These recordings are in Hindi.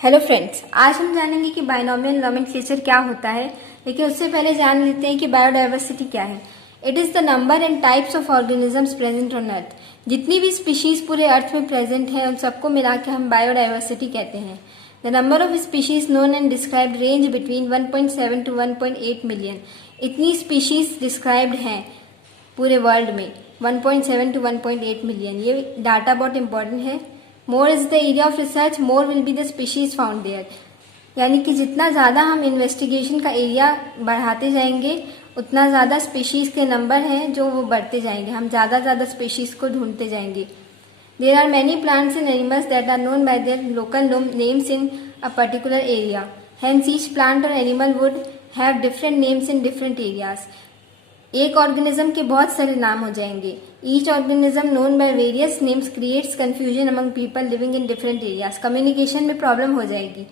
हेलो फ्रेंड्स, आज हम जानेंगे कि बायनॉमियल नोमेनक्लेचर क्या होता है। लेकिन उससे पहले जान लेते हैं कि बायोडाइवर्सिटी क्या है। It is the number and types of organisms present on earth. जितनी भी स्पीशीज पूरे अर्थ में प्रेजेंट हैं उन सबको मिला के हम बायोडाइवर्सिटी कहते हैं। The number of species known and described range between 1.7 to 1.8 million. इतनी स्पीशीज डिस्क्राइब्ड हैं पूरे वर्ल्ड में 1.7 to 1.8 मिलियन। ये डाटा बहुत इंपॉर्टेंट है। More is the area of research, more will be the species found there. यानी कि जितना ज़्यादा हम इन्वेस्टिगेशन का एरिया बढ़ाते जाएंगे उतना ज़्यादा स्पीशीज़ के नंबर हैं जो वो बढ़ते जाएंगे। हम ज़्यादा स्पीशीज़ को ढूंढते जाएंगे। There are many plants and animals that are known by their local names in a particular area. Hence each plant और animal would have different names in different areas. एक ऑर्गेनिज्म के बहुत सारे नाम हो जाएंगे। Each organism known by various names creates confusion among people living in different areas. Communication में प्रॉब्लम हो जाएगी।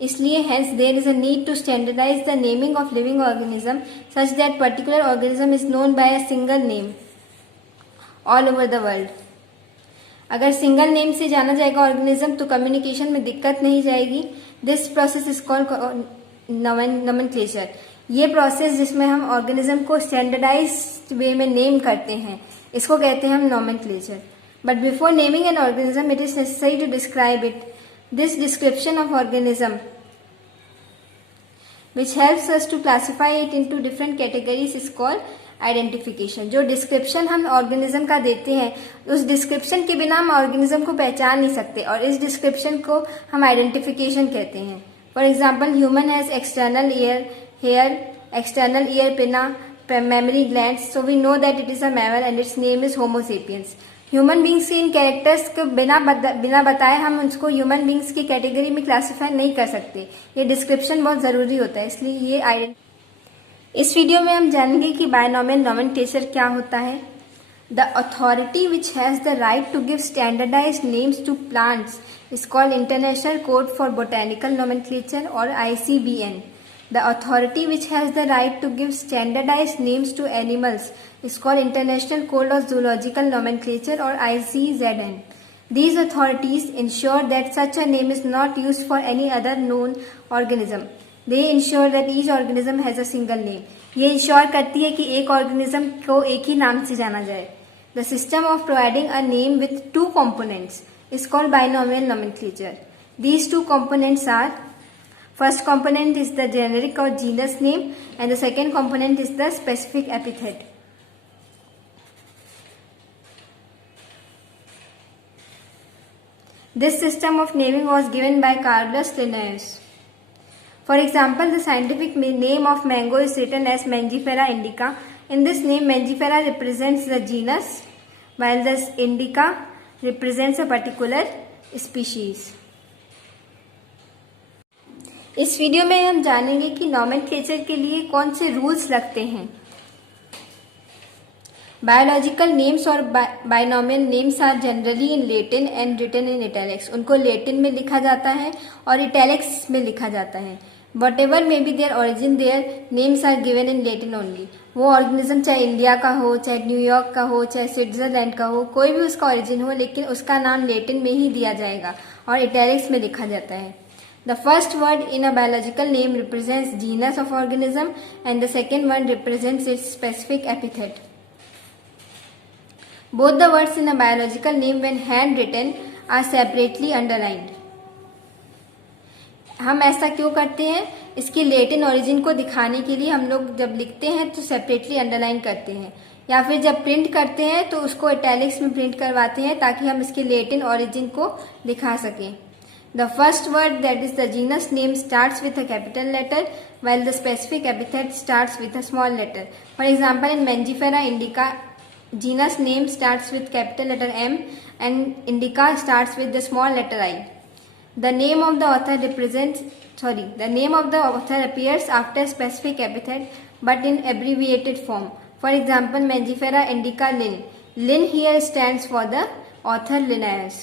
इसलिए hence there is a need to standardise the naming of living organism such that particular organism is known by a single name all over the world. अगर सिंगल नेम से जाना जाएगा ऑर्गेनिज्म तो कम्युनिकेशन में दिक्कत नहीं जाएगी। This process is called nomenclature. ये प्रोसेस जिसमें हम ऑर्गेनिज्म को स्टैंडर्डाइज्ड वे में नेम करते हैं इसको कहते हैं हम nomenclature. But before naming an organism it is necessary to describe it. This description of organism which helps us to classify it into different categories is called identification। जो डिस्क्रिप्शन हम ऑर्गेनिज्म का देते हैं उस डिस्क्रिप्शन के बिना हम ऑर्गेनिज्म को पहचान नहीं सकते और इस डिस्क्रिप्शन को हम आइडेंटिफिकेशन कहते हैं। For example, human has external hair, external ear pinna, mammary glands, so we know that it is a mammal and its name is Homo sapiens। Human beings के इन कैरेक्टर्स को बिना बताए हम उसको ह्यूमन बींग्स की कैटेगरी में क्लासीफाई नहीं कर सकते। ये डिस्क्रिप्शन बहुत जरूरी होता है, इसलिए ये इस वीडियो में हम जानेंगे कि बायनॉमियल नोमेनक्लेचर क्या होता है। The authority which has the right to give standardised names to plants is called international code for botanical nomenclature और ICBN। The authority which has the right to give standardized names to animals is called International Code of Zoological Nomenclature or ICZN. These authorities ensure that such a name is not used for any other known organism. They ensure that each organism has a single name. ये इंश्योर करती है कि एक ऑर्गेनिज्म को एक ही नाम से जाना जाए। The system of providing a name with two components is called binomial nomenclature. These two components are: first component is the generic or genus name and the second component is the specific epithet. This system of naming was given by Carolus Linnaeus. For example, the scientific name of mango is written as Mangifera indica. In this name, Mangifera represents the genus while the indica represents a particular species. इस वीडियो में हम जानेंगे कि नोमेनक्लेचर के लिए कौन से रूल्स लगते हैं। बायोलॉजिकल नेम्स और binomial names are generally in Latin and written in italics. उनको लैटिन में लिखा जाता है और इटैलिक्स में लिखा जाता है। Whatever may be their origin, their names are given in Latin only. वो ऑर्गेनिज्म चाहे इंडिया का हो, चाहे न्यूयॉर्क का हो, चाहे स्विट्जरलैंड का हो, कोई भी उसका ओरिजिन हो, लेकिन उसका नाम लैटिन में ही दिया जाएगा और इटैलिक्स में लिखा जाता है। The first word in a biological name represents genus of organism and the second one represents its specific epithet. Both the words in a biological name when handwritten are separately underlined. हम ऐसा क्यों करते हैं? इसकी लैटिन ओरिजिन को दिखाने के लिए हम लोग जब लिखते हैं तो सेपरेटली अंडरलाइन करते हैं या फिर जब प्रिंट करते हैं तो उसको इटैलिक्स में प्रिंट करवाते हैं ताकि हम इसके लैटिन ओरिजिन को दिखा सकें। The first word, that is the genus name, starts with a capital letter while the specific epithet starts with a small letter. For example, in Mangifera indica, genus name starts with capital letter M and indica starts with the small letter I. The name of the author appears after specific epithet but in abbreviated form. For example, Mangifera indica Linn. Linn here stands for the author Linnaeus.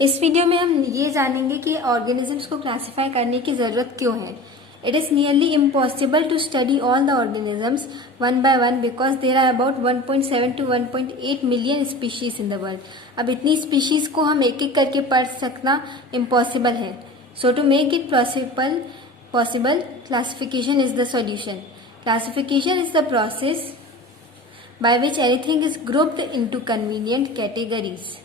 इस वीडियो में हम ये जानेंगे कि ऑर्गेनिजम्स को क्लासिफाई करने की ज़रूरत क्यों है। It is nearly impossible to study all the organisms one by one because there are about 1.7 to 1.8 million species in the world. अब इतनी species को हम एक एक करके पढ़ सकना impossible है. So to make it possible, classification is the solution. Classification is the process by which anything is grouped into convenient categories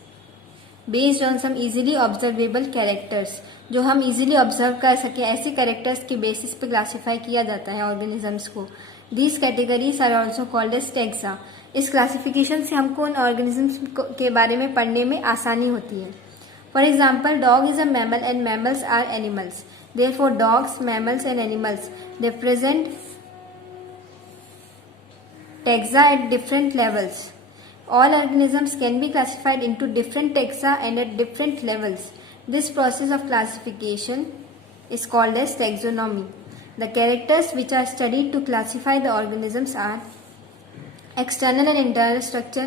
based on some easily observable characters. जो हम इजीली ऑब्जर्व कर सके ऐसे कैरेक्टर्स के बेसिस पे क्लासीफाई किया जाता है ऑर्गेनिजम्स को. These categories are also called as taxa. इस क्लासिफिकेशन से हमको उन ऑर्गेनिजम्स के बारे में पढ़ने में आसानी होती है. For example, dog is a mammal and mammals are animals. Therefore dogs, mammals and animals they present taxa at different levels. All organisms can be classified into different taxa and at different levels. This process of classification is called as taxonomy. The characters which are studied to classify the organisms are external and internal structure,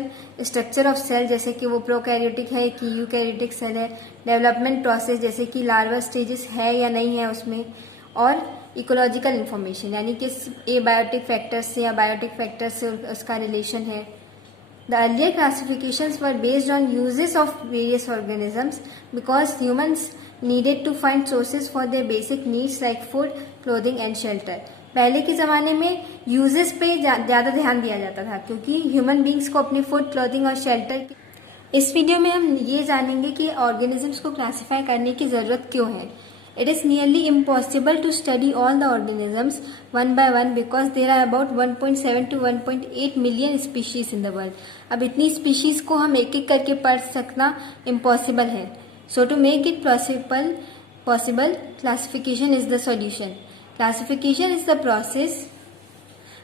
structure of cell जैसे कि वो प्रोकैरियोटिक है कि यूकैरियोटिक सेल है, डेवलपमेंट प्रोसेस जैसे कि लार्वा स्टेजेस है या नहीं है उसमें, और इकोलॉजिकल इन्फॉर्मेशन यानी कि एबायोटिक फैक्टर्स से या बायोटिक फैक्टर्स से उसका रिलेशन है. The earlier classifications were based on uses of various organisms because humans needed to find sources for their basic needs like food, clothing and shelter. पहले के ज़माने में uses पे ज़्यादा ध्यान दिया जाता था क्योंकि ह्यूमन बींग्स को अपनी फूड, क्लोथिंग और शेल्टर. इस वीडियो में हम ये जानेंगे कि ऑर्गेनिजम्स को क्लासीफाई करने की ज़रूरत क्यों है. It is nearly impossible to study all the organisms one by one because there are about 1.7 to 1.8 million species in the world. अब इतनी species को हम एक एक करके पढ़ सकना impossible है. So to make it possible, classification is the solution. Classification is the process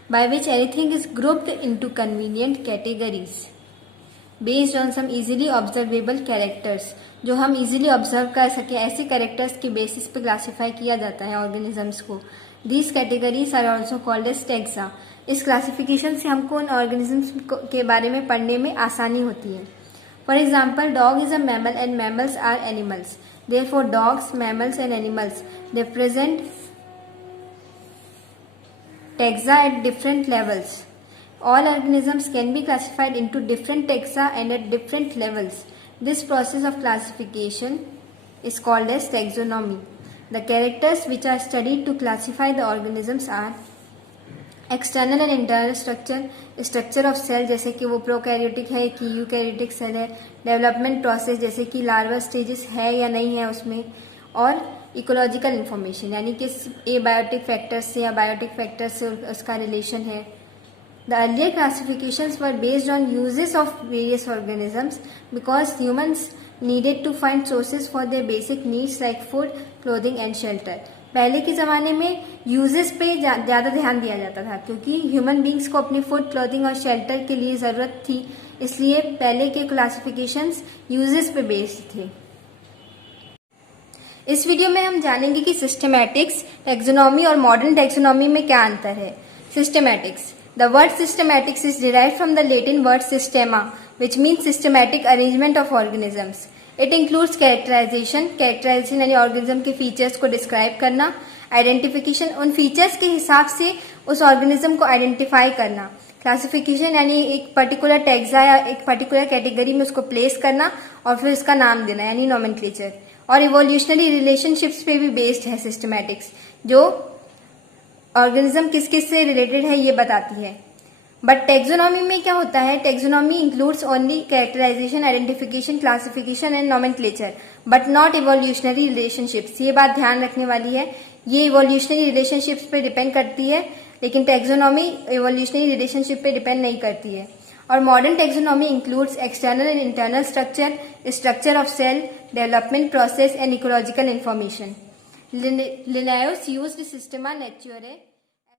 by which anything is grouped into convenient categories based on some easily observable characters. जो हम इजीली ऑब्जर्व कर सके ऐसे कैरेक्टर्स के बेसिस पे क्लासीफाई किया जाता है ऑर्गेनिजम्स को. These categories are also called as taxa. इस क्लासिफिकेशन से हमको उन ऑर्गेनिजम्स के बारे में पढ़ने में आसानी होती है. For example, dog is a mammal and mammals are animals. Therefore dogs, mammals and animals they present taxa at different levels. All organisms can be classified into different taxa and at different levels. This process of classification is called as taxonomy. The characters which are studied to classify the organisms are external and internal structure, structure of cell जैसे कि वो प्रोकैरियोटिक है कि यूकैरियोटिक सेल है, डेवलपमेंट प्रोसेस जैसे कि लार्वा स्टेजेस है या नहीं है उसमें, और इकोलॉजिकल इन्फॉर्मेशन यानी कि एबायोटिक फैक्टर्स से या बायोटिक फैक्टर्स से उसका रिलेशन है. The earlier classifications were based on uses of various organisms because humans needed to find sources for their basic needs like food, clothing and shelter. पहले के ज़माने में uses पे ज़्यादा ध्यान दिया जाता था क्योंकि ह्यूमन बींग्स को अपनी फूड, क्लोथिंग और शेल्टर के लिए ज़रूरत थी. इसलिए पहले के क्लासिफिकेशंस uses पे बेस्ड थे. इस वीडियो में हम जानेंगे कि सिस्टमैटिक्स, टैक्सोनॉमी और मॉडर्न टैक्सोनॉमी में क्या अंतर है. Systematics. The word systematics is derived from the Latin word systema, which means systematic arrangement of organisms. It includes characterization यानी organism के features को describe करना, identification उन features के हिसाब से उस organism को identify करना, classification यानी एक particular taxa या एक particular category में उसको place करना और फिर उसका नाम देना यानी nomenclature, और evolutionary relationships पे भी based है systematics, जो ऑर्गेनिज्म किस किस से रिलेटेड है ये बताती है. बट टैक्सोनॉमी में क्या होता है? Taxonomy includes only characterisation, identification, classification and nomenclature but not evolutionary relationships. ये बात ध्यान रखने वाली है, ये इवोल्यूशनरी रिलेशनशिप्स पे डिपेंड करती है लेकिन टैक्सोनॉमी इवोल्यूशनरी रिलेशनशिप पे डिपेंड नहीं करती है. और modern taxonomy includes external and internal structure, structure of cell, development process and ecological information. Linnaeus used Systema Naturae